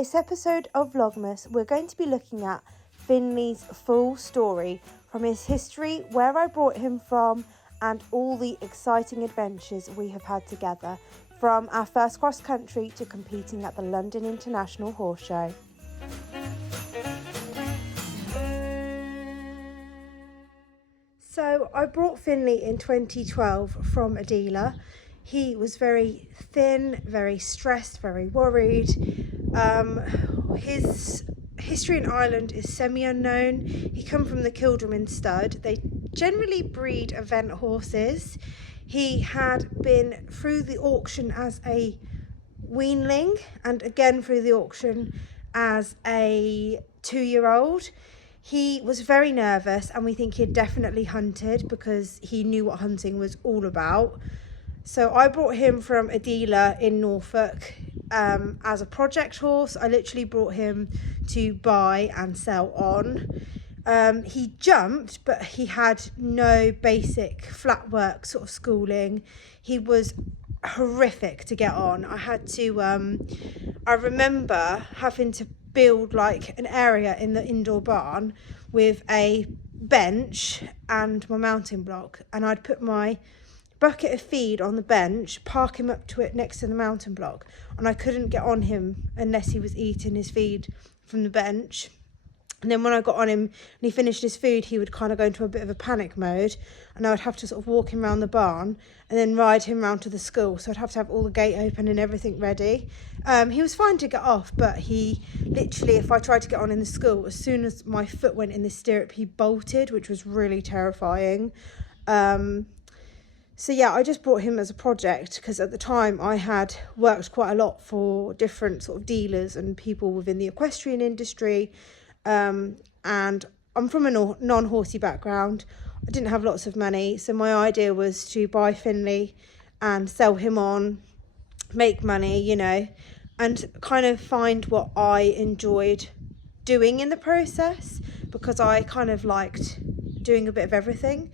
this episode of Vlogmas, we're going to be looking at Finley's full story, from his history, where I brought him from, and all the exciting adventures we have had together, from our first cross country to competing at the London International Horse Show. So I brought Finley in 2012 from a dealer. He was very thin, very stressed, very worried. His history in Ireland is semi-unknown. He come from the Kildrummin stud. They generally breed event horses. He had been through the auction as a weanling and again through the auction as a 2-year-old. He was very nervous, and we think he had definitely hunted because he knew what hunting was all about. So I brought him from a dealer in Norfolk as a project horse. I literally brought him to buy and sell on. He jumped, but he had no basic flat work sort of schooling. He was horrific to get on. I remember having to build like an area in the indoor barn with a bench and my mounting block, and I'd put my bucket of feed on the bench, park him up to it next to the mounting block, and I couldn't get on him unless he was eating his feed from the bench. And then when I got on him and he finished his food, he would kind of go into a bit of a panic mode, and I would have to sort of walk him around the barn and then ride him round to the school. So I'd have to have all the gate open and everything ready. He was fine to get off, but he literally, if I tried to get on in the school, as soon as my foot went in the stirrup, he bolted, which was really terrifying. So yeah, I just brought him as a project because at the time I had worked quite a lot for different sort of dealers and people within the equestrian industry. And I'm from a non-horsey background. I didn't have lots of money, so my idea was to buy Finley and sell him on, make money, you know, and kind of find what I enjoyed doing in the process, because I kind of liked doing a bit of everything.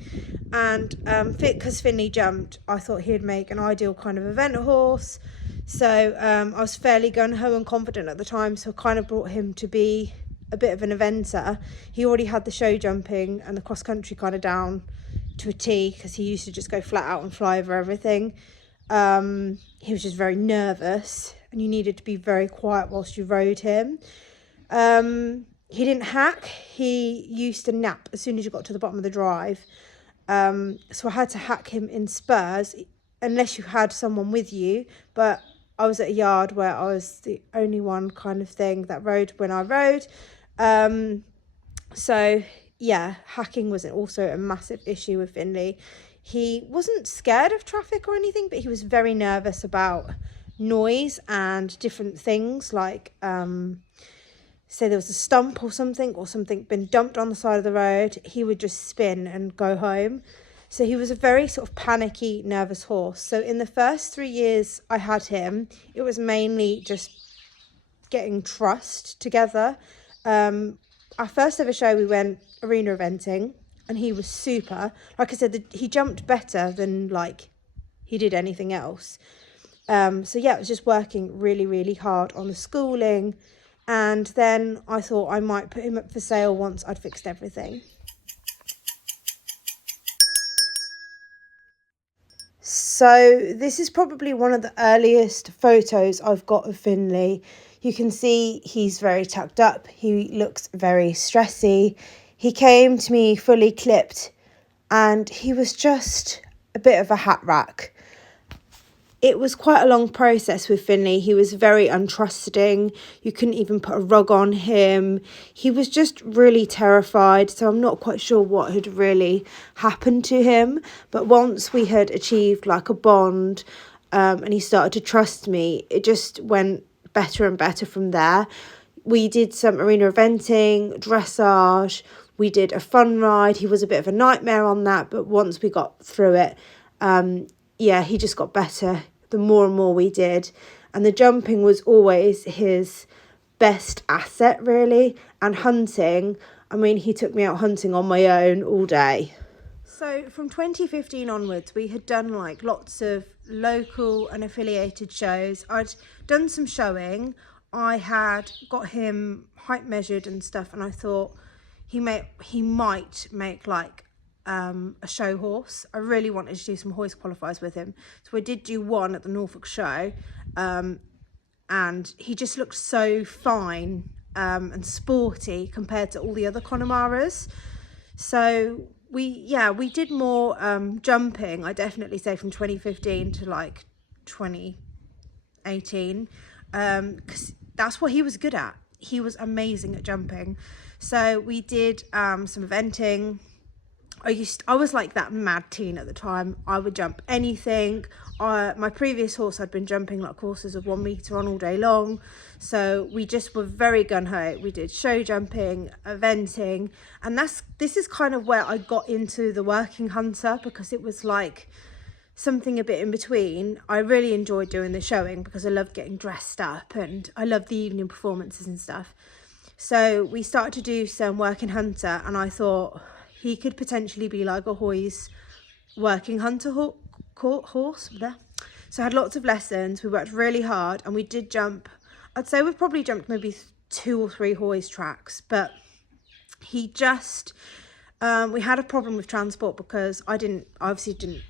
And because Finley jumped, I thought he'd make an ideal kind of event horse. So I was fairly gung-ho and confident at the time, so I kind of brought him to be a bit of an eventer. He already had the show jumping and the cross country kind of down to a T, because he used to just go flat out and fly over everything. He was just very nervous, and you needed to be very quiet whilst you rode him. He didn't hack. He used to nap as soon as you got to the bottom of the drive. So I had to hack him in spurs unless you had someone with you, but I was at a yard where I was the only one kind of thing that rode when I rode. So yeah, hacking was also a massive issue with Finley. He wasn't scared of traffic or anything, but he was very nervous about noise and different things, like say there was a stump or something been dumped on the side of the road, he would just spin and go home. So he was a very sort of panicky, nervous horse. So in the first 3 years I had him, it was mainly just getting trust together. Our first ever show, we went arena eventing, and he was super. Like I said, he jumped better than like he did anything else. So yeah, it was just working really, really hard on the schooling. And then I thought I might put him up for sale once I'd fixed everything. So this is probably one of the earliest photos I've got of Finley. You can see he's very tucked up. He looks very stressy. He came to me fully clipped, and he was just a bit of a hat rack. It was quite a long process with Finley. He was very untrusting. You couldn't even put a rug on him. He was just really terrified. So I'm not quite sure what had really happened to him. But once we had achieved like a bond, and he started to trust me, it just went better and better from there. We did some arena eventing, dressage. We did a fun ride. He was a bit of a nightmare on that, but once we got through it, yeah, he just got better the more and more we did. And the jumping was always his best asset, really. And hunting, I mean, he took me out hunting on my own all day. So from 2015 onwards, we had done like lots of local and affiliated shows. I'd done some showing. I had got him height measured and stuff, and I thought he might make like a show horse. I really wanted to do some hoist qualifiers with him, so I did do one at the Norfolk show, and he just looked so fine and sporty compared to all the other Connemara's. So we did more jumping, I definitely say, from 2015 to like 2018, because that's what he was good at. He was amazing at jumping. So we did some eventing. I was like that mad teen at the time. I would jump anything. My previous horse had been jumping like courses of 1 meter on all day long, so we just were very gung-ho. We did show jumping, eventing, and this is kind of where I got into the working hunter, because it was like something a bit in between. I really enjoyed doing the showing because I loved getting dressed up and I loved the evening performances and stuff. So we started to do some working hunter, and I thought he could potentially be like a Hoy's working hunter horse there. So I had lots of lessons. We worked really hard, and we did jump. I'd say we've probably jumped maybe 2 or 3 Hoy's tracks, but he just we had a problem with transport because I obviously didn't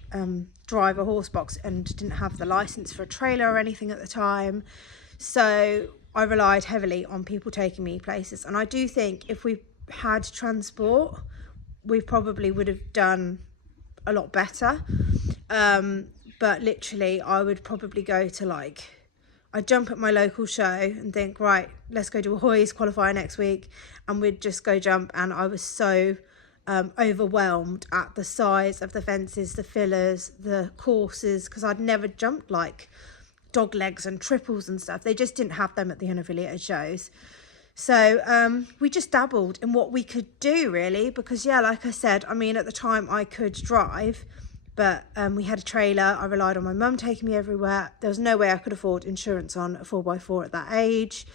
drive a horse box and didn't have the license for a trailer or anything at the time. So I relied heavily on people taking me places, and I do think if we had transport, we probably would have done a lot better. But literally I would probably go to I'd jump at my local show and think, right, let's go do a Hoy's qualifier next week, and we'd just go jump. And I was so overwhelmed at the size of the fences, the fillers, the courses, because I'd never jumped like dog legs and triples and stuff. They just didn't have them at the unaffiliated shows. So we just dabbled in what we could do, really, because like I said, I mean, at the time I could drive, but we had a trailer. I relied on my mum taking me everywhere. There was no way I could afford insurance on a 4x4 at that age.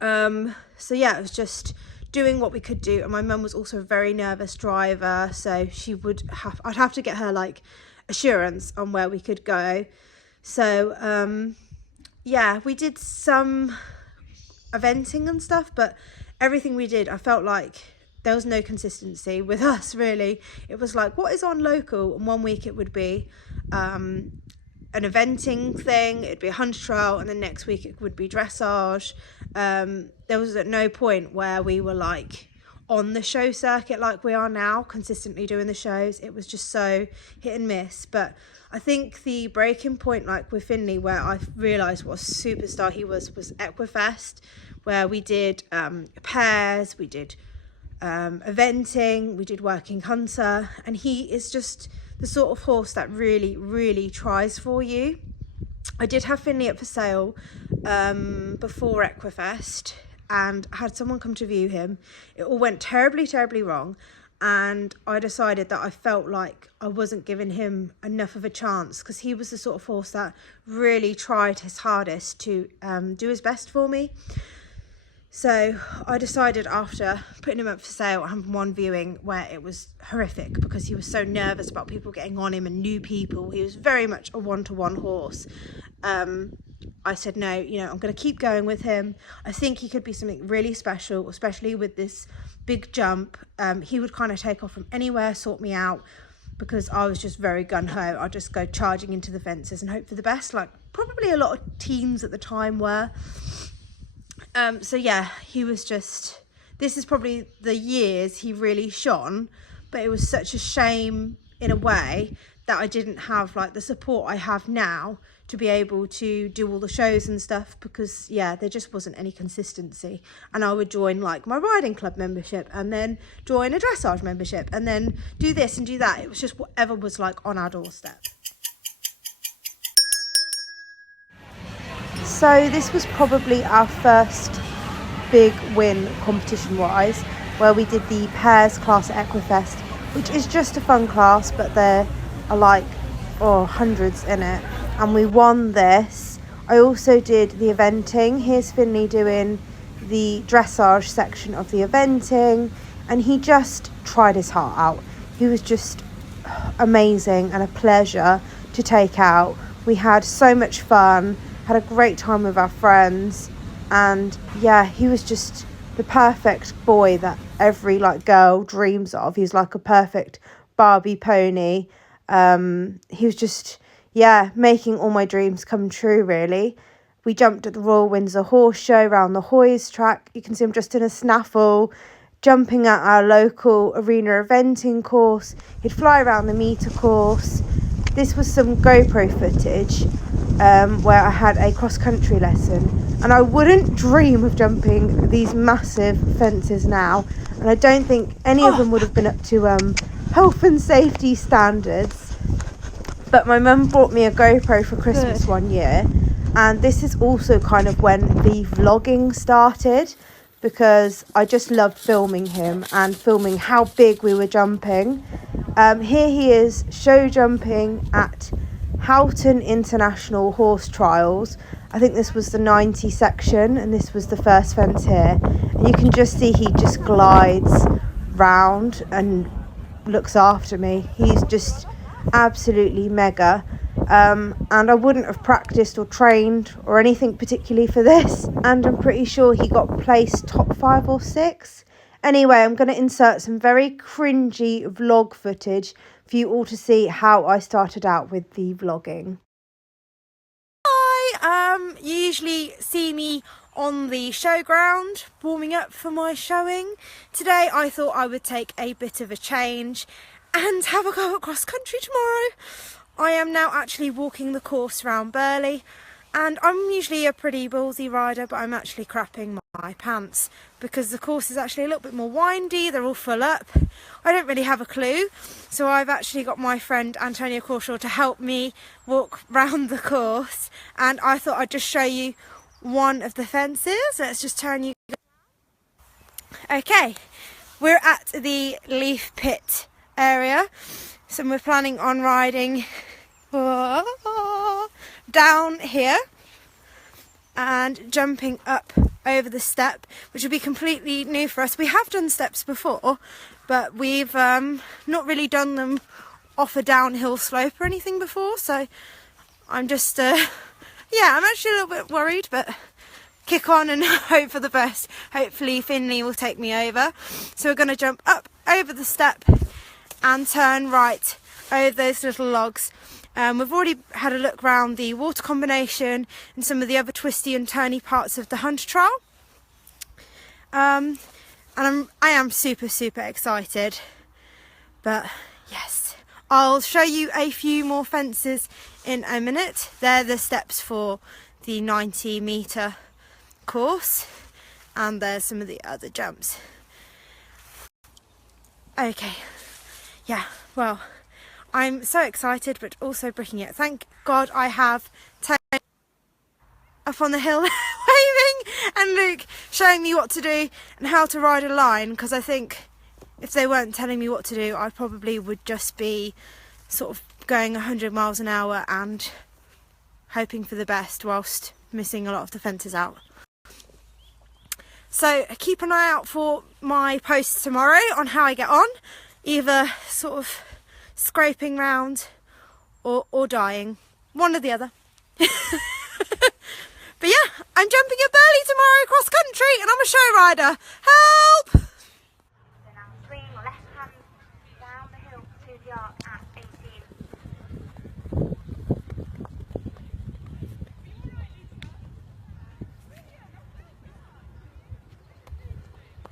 So yeah, it was just doing what we could do. And my mum was also a very nervous driver, so I'd have to get her like assurance on where we could go. So yeah, we did some eventing and stuff, but everything we did, I felt like there was no consistency with us, really. It was like, what is on local? And 1 week it would be an eventing thing, it'd be a hunter trial, and then next week it would be dressage. There was at no point where we were like on the show circuit like we are now, consistently doing the shows. It was just so hit and miss. But I think the breaking point, like with Finley, where I realised what a superstar he was Equifest, where we did pairs, we did eventing, we did working hunter, and he is just the sort of horse that really, really tries for you. I did have Finley up for sale before Equifest, and I had someone come to view him. It all went terribly, terribly wrong, and I decided that I felt like I wasn't giving him enough of a chance, because he was the sort of horse that really tried his hardest to do his best for me. So I decided, after putting him up for sale, I had one viewing where it was horrific because he was so nervous about people getting on him and new people. He was very much a one-to-one horse. I said, no, I'm going to keep going with him. I think he could be something really special, especially with this big jump. He would kind of take off from anywhere, sort me out, because I was just very gung-ho. I'd just go charging into the fences and hope for the best, like probably a lot of teens at the time were. So yeah, he was just, this is probably the years he really shone, but it was such a shame in a way that I didn't have like the support I have now to be able to do all the shows and stuff, because there just wasn't any consistency. And I would join like my riding club membership, and then join a dressage membership, and then do this and do that. It was just whatever was like on our doorstep. So this was probably our first big win competition-wise, where we did the pairs class at Equifest, which is just a fun class, but there are like hundreds in it, and we won this. I also did the eventing. Here's Finley doing the dressage section of the eventing, and he just tried his heart out. He was just amazing and a pleasure to take out. We had so much fun, had a great time with our friends, and yeah, he was just the perfect boy that every like girl dreams of. He was like a perfect Barbie pony. He was just, yeah, making all my dreams come true, really. We jumped at the Royal Windsor Horse Show around the Hoys track. You can see him just in a snaffle, jumping at our local arena eventing course. He'd fly around the meter course. This was some GoPro footage where I had a cross-country lesson, and I wouldn't dream of jumping these massive fences now, and I don't think any of them would have been up to health and safety standards. But my mum bought me a GoPro for Christmas one year, and this is also kind of when the vlogging started, because I just loved filming him and filming how big we were jumping. Here he is show jumping at Houghton International Horse Trials. I think this was the 90 section, and this was the first fence here. And you can just see he just glides round and looks after me. He's just absolutely mega. And I wouldn't have practiced or trained or anything particularly for this, and I'm pretty sure he got placed top 5 or 6. Anyway, I'm going to insert some very cringy vlog footage for you all to see how I started out with the vlogging. Hi, you usually see me on the showground warming up for my showing. Today I thought I would take a bit of a change and have a go at cross country tomorrow. I am now actually walking the course around Burley, and I'm usually a pretty ballsy rider, but I'm actually crapping my pants because the course is actually a little bit more windy. They're all full up. I don't really have a clue, so I've actually got my friend Antonia Corshaw to help me walk round the course, and I thought I'd just show you one of the fences. Let's just turn you. Okay, we're at the leaf pit area, so we're planning on riding down here and jumping up over the step, which will be completely new for us. We have done steps before, but we've not really done them off a downhill slope or anything before, so I'm just yeah, I'm actually a little bit worried, but kick on and hope for the best. Hopefully Finley will take me over. So we're going to jump up over the step and turn right over those little logs. We've already had a look around the water combination and some of the other twisty and turny parts of the Hunter Trail. And I am super excited. But yes, I'll show you a few more fences in a minute. They're the steps for the 90 metre course, and there's some of the other jumps. Okay, yeah, well, I'm so excited but also bricking it. Thank God I have Tony up on the hill waving, and Luke showing me what to do and how to ride a line, because I think if they weren't telling me what to do, I probably would just be sort of going 100 miles an hour and hoping for the best whilst missing a lot of the fences out. So keep an eye out for my posts tomorrow on how I get on, either sort of scraping round or dying, one or the other. But yeah, I'm jumping at Burley tomorrow cross country, and I'm a show rider. Help! So now swing left hand down the hill to the arc at 18.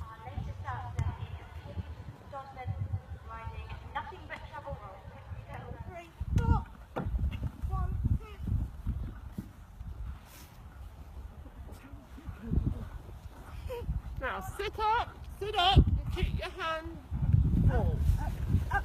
Our latest starter is Dodman riding Nothing But Trouble Roll. Here we go. 3, 4, 1, 2. Now sit up, and keep your hand full. Up.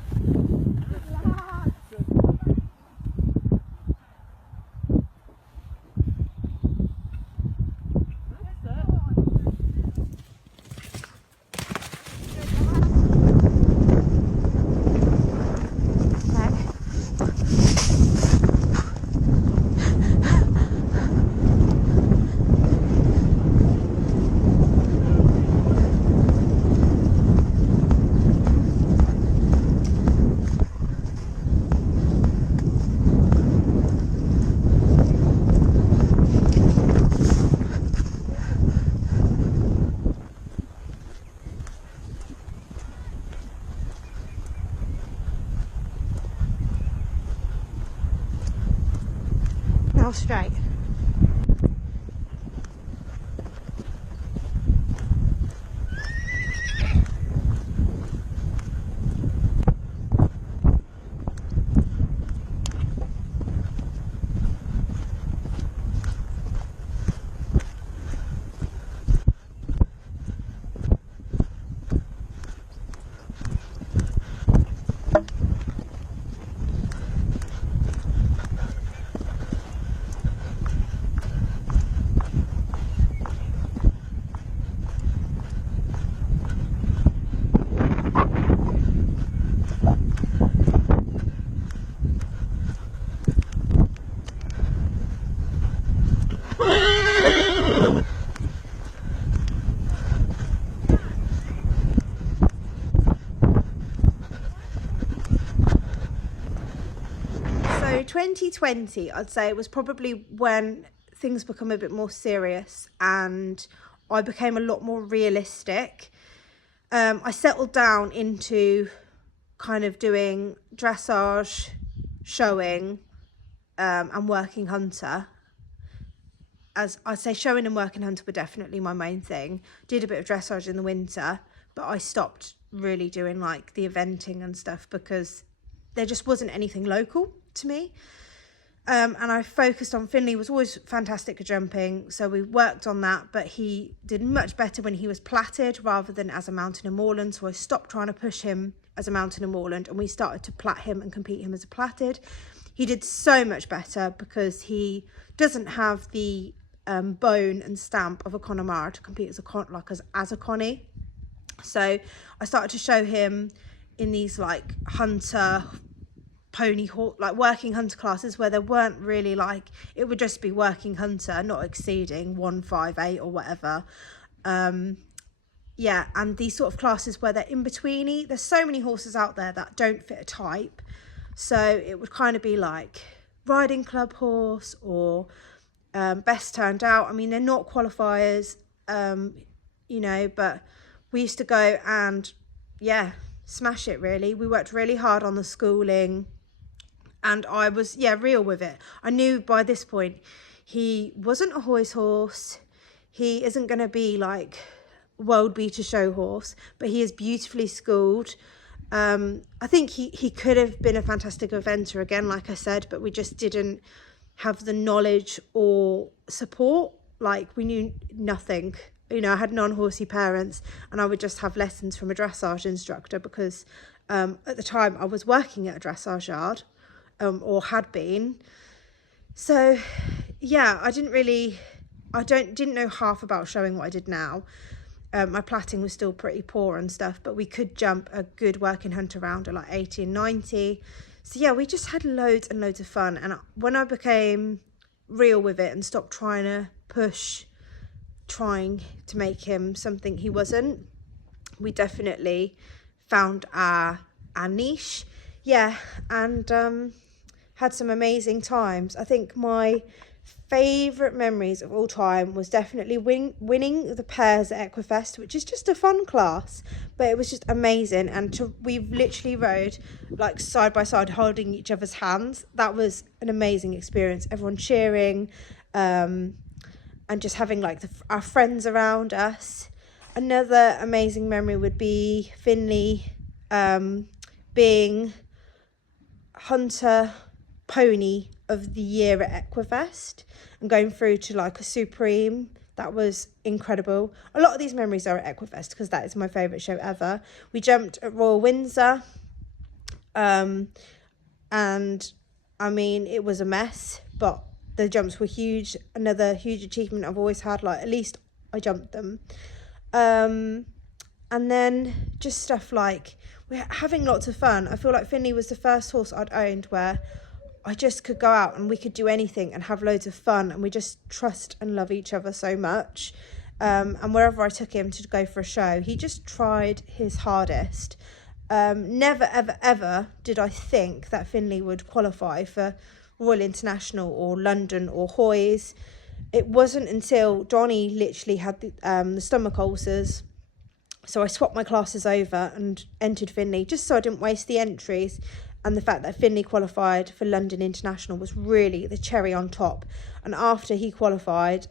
now straight. So 2020, I'd say, was probably when things become a bit more serious and I became a lot more realistic. I settled down into kind of doing dressage, showing, and working hunter. As I'd say, showing and working hunter were definitely my main thing. Did a bit of dressage in the winter, but I stopped really doing like the eventing and stuff because there just wasn't anything local to me. And I focused on Finley. Was always fantastic at jumping, so we worked on that, but he did much better when he was platted rather than as a mountain and moorland, so I stopped trying to push him as a mountain and moorland and we started to plat him and compete him as a platted. He did so much better because he doesn't have the bone and stamp of a Connemara to compete as a Connie. So I started to show him in these like hunter pony like working hunter classes where there weren't really like, it would just be working hunter, not exceeding 158 or whatever. Yeah, and these sort of classes where they're in betweeny. There's so many horses out there that don't fit a type, so it would kind of be like riding club horse or best turned out. I mean, they're not qualifiers, you know, but we used to go and yeah, smash it really. We worked really hard on the schooling and I was real with it. I knew by this point he wasn't a hoist horse, he isn't going to be like world beater show horse, but he is beautifully schooled. I think he could have been a fantastic eventer again, like I said, but we just didn't have the knowledge or support. Like, we knew nothing. You know, I had non-horsey parents and I would just have lessons from a dressage instructor because at the time I was working at a dressage yard, or had been. So yeah, I didn't know half about showing what I did now. My platting was still pretty poor and stuff, but we could jump a good working hunter round at like 80 and 90. So yeah, we just had loads and loads of fun. And when I became real with it and stopped trying to make him something he wasn't, we definitely found our niche. Yeah, and had some amazing times. I think my favourite memories of all time was definitely winning the pairs at Equifest, which is just a fun class, but it was just amazing. And we've literally rode like side by side holding each other's hands. That was an amazing experience, everyone cheering, and just having like our friends around us. Another amazing memory would be Finley being hunter pony of the year at Equifest and going through to like a Supreme. That was incredible. A lot of these memories are at Equifest because that is my favourite show ever. We jumped at Royal Windsor, and I mean, it was a mess, but the jumps were huge. Another huge achievement I've always had, like at least I jumped them. And then just stuff like, we're having lots of fun. I feel like Finley was the first horse I'd owned where I just could go out and we could do anything and have loads of fun, and we just trust and love each other so much. And wherever I took him to go for a show, he just tried his hardest. Never, ever, ever did I think that Finley would qualify for Royal International or London or Hoys. It wasn't until Donnie literally had the stomach ulcers, so I swapped my classes over and entered Finley just so I didn't waste the entries. And the fact that Finley qualified for London International was really the cherry on top. And after he qualified,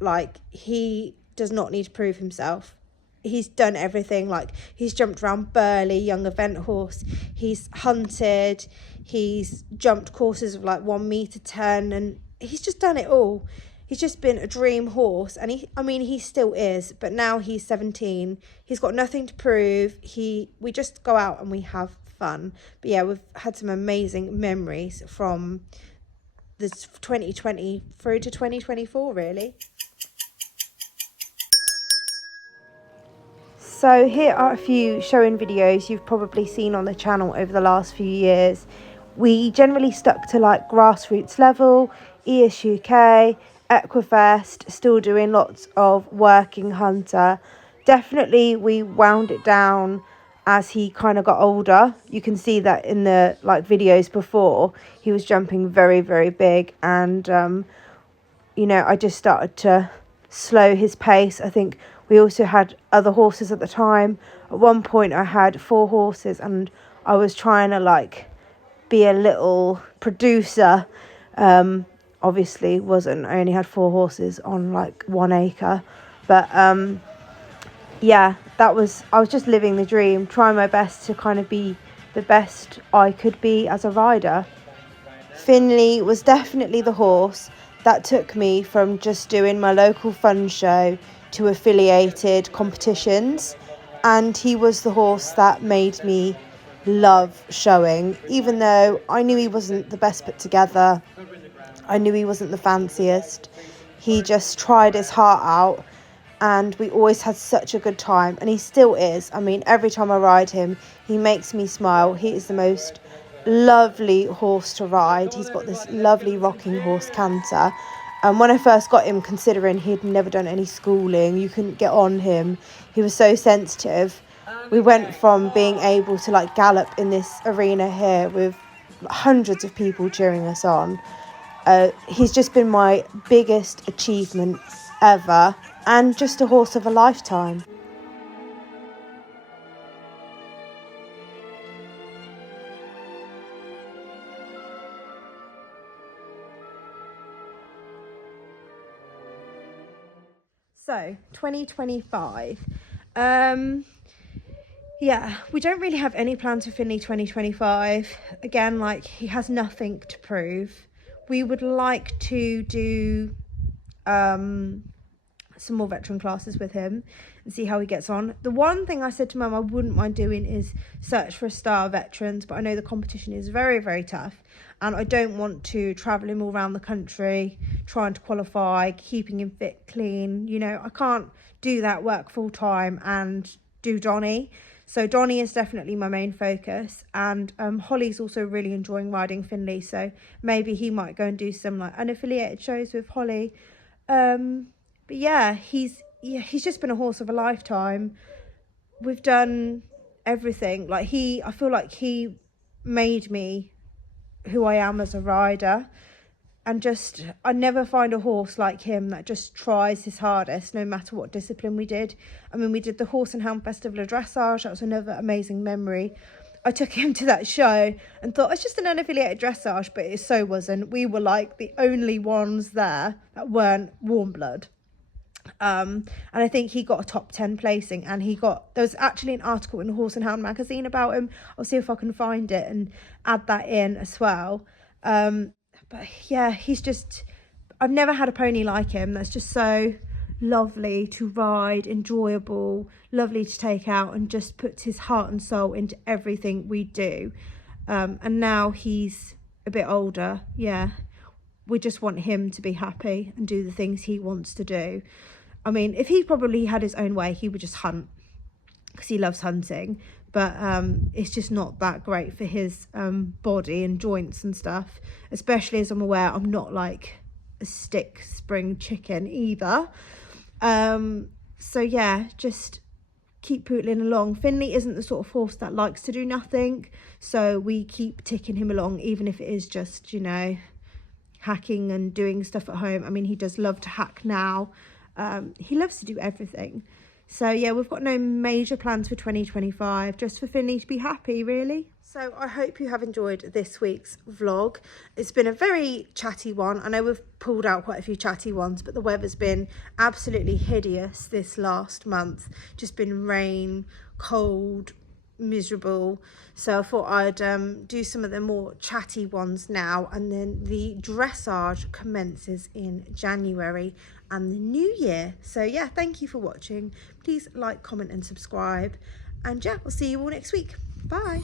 like, he does not need to prove himself. He's done everything. Like, he's jumped around Burley, young event horse. He's hunted. He's jumped courses of like 1 meter 10, and he's just done it all. He's just been a dream horse, and he still is, but now he's 17. He's got nothing to prove. We just go out and we have fun. But yeah, we've had some amazing memories from this 2020 through to 2024, really. So here are a few showing videos you've probably seen on the channel over the last few years. We generally stuck to like grassroots level, ES UK, Equifest, still doing lots of working hunter. Definitely we wound it down as he kind of got older. You can see that in the like videos before, he was jumping very, very big, and you know, I just started to slow his pace. I think we also had other horses at the time. At one point I had 4 horses, and I was trying to like be a little producer. Obviously wasn't. I only had 4 horses on like 1 acre. But yeah, I was just living the dream, trying my best to kind of be the best I could be as a rider. Finley was definitely the horse that took me from just doing my local fun show to affiliated competitions, and he was the horse that made me love showing. Even though I knew he wasn't the best put together, I knew he wasn't the fanciest, he just tried his heart out, and we always had such a good time, and he still is. I mean, every time I ride him, he makes me smile. He is the most lovely horse to ride. He's got this lovely rocking horse canter. And when I first got him, considering he'd never done any schooling, you couldn't get on him, he was so sensitive. We went from being able to like gallop in this arena here with hundreds of people cheering us on. He's just been my biggest achievement ever, and just a horse of a lifetime. So 2025, yeah, we don't really have any plans for Finley 2025. Again, like, he has nothing to prove. We would like to do some more veteran classes with him and see how he gets on. The one thing I said to Mum I wouldn't mind doing is search for a star veterans, but I know the competition is very, very tough, and I don't want to travel him all around the country trying to qualify, keeping him fit, clean. You know, I can't do that work full time and do Donny. So Donny is definitely my main focus, and Holly's also really enjoying riding Finley, so maybe he might go and do some like unaffiliated shows with Holly. But yeah, he's just been a horse of a lifetime. We've done everything. Like, I feel like he made me who I am as a rider, and just, I never find a horse like him that just tries his hardest no matter what discipline we did. I mean, we did the Horse and Hound Festival of Dressage. That was another amazing memory. I took him to that show and thought it's just an unaffiliated dressage, but it so wasn't. We were like the only ones there that weren't warm blood. And I think he got a top 10 placing, and there was actually an article in the Horse and Hound magazine about him. I'll see if I can find it and add that in as well. But yeah, I've never had a pony like him that's just so lovely to ride, enjoyable, lovely to take out, and just puts his heart and soul into everything we do. And now he's a bit older, yeah, we just want him to be happy and do the things he wants to do. I mean, if he probably had his own way, he would just hunt, because he loves hunting, but it's just not that great for his body and joints and stuff, especially as I'm aware I'm not like a stick spring chicken either. So yeah, just keep pootling along. Finley isn't the sort of horse that likes to do nothing, so we keep ticking him along, even if it is just, you know, hacking and doing stuff at home. I mean, he does love to hack now. He loves to do everything. So yeah, we've got no major plans for 2025, just for Finley to be happy, really. So I hope you have enjoyed this week's vlog. It's been a very chatty one. I know we've pulled out quite a few chatty ones, but the weather's been absolutely hideous this last month. Just been rain, cold, miserable. So I thought I'd do some of the more chatty ones now, and then the dressage commences in January and the new year. So yeah, thank you for watching. Please like, comment and subscribe, and yeah, we'll see you all next week. Bye.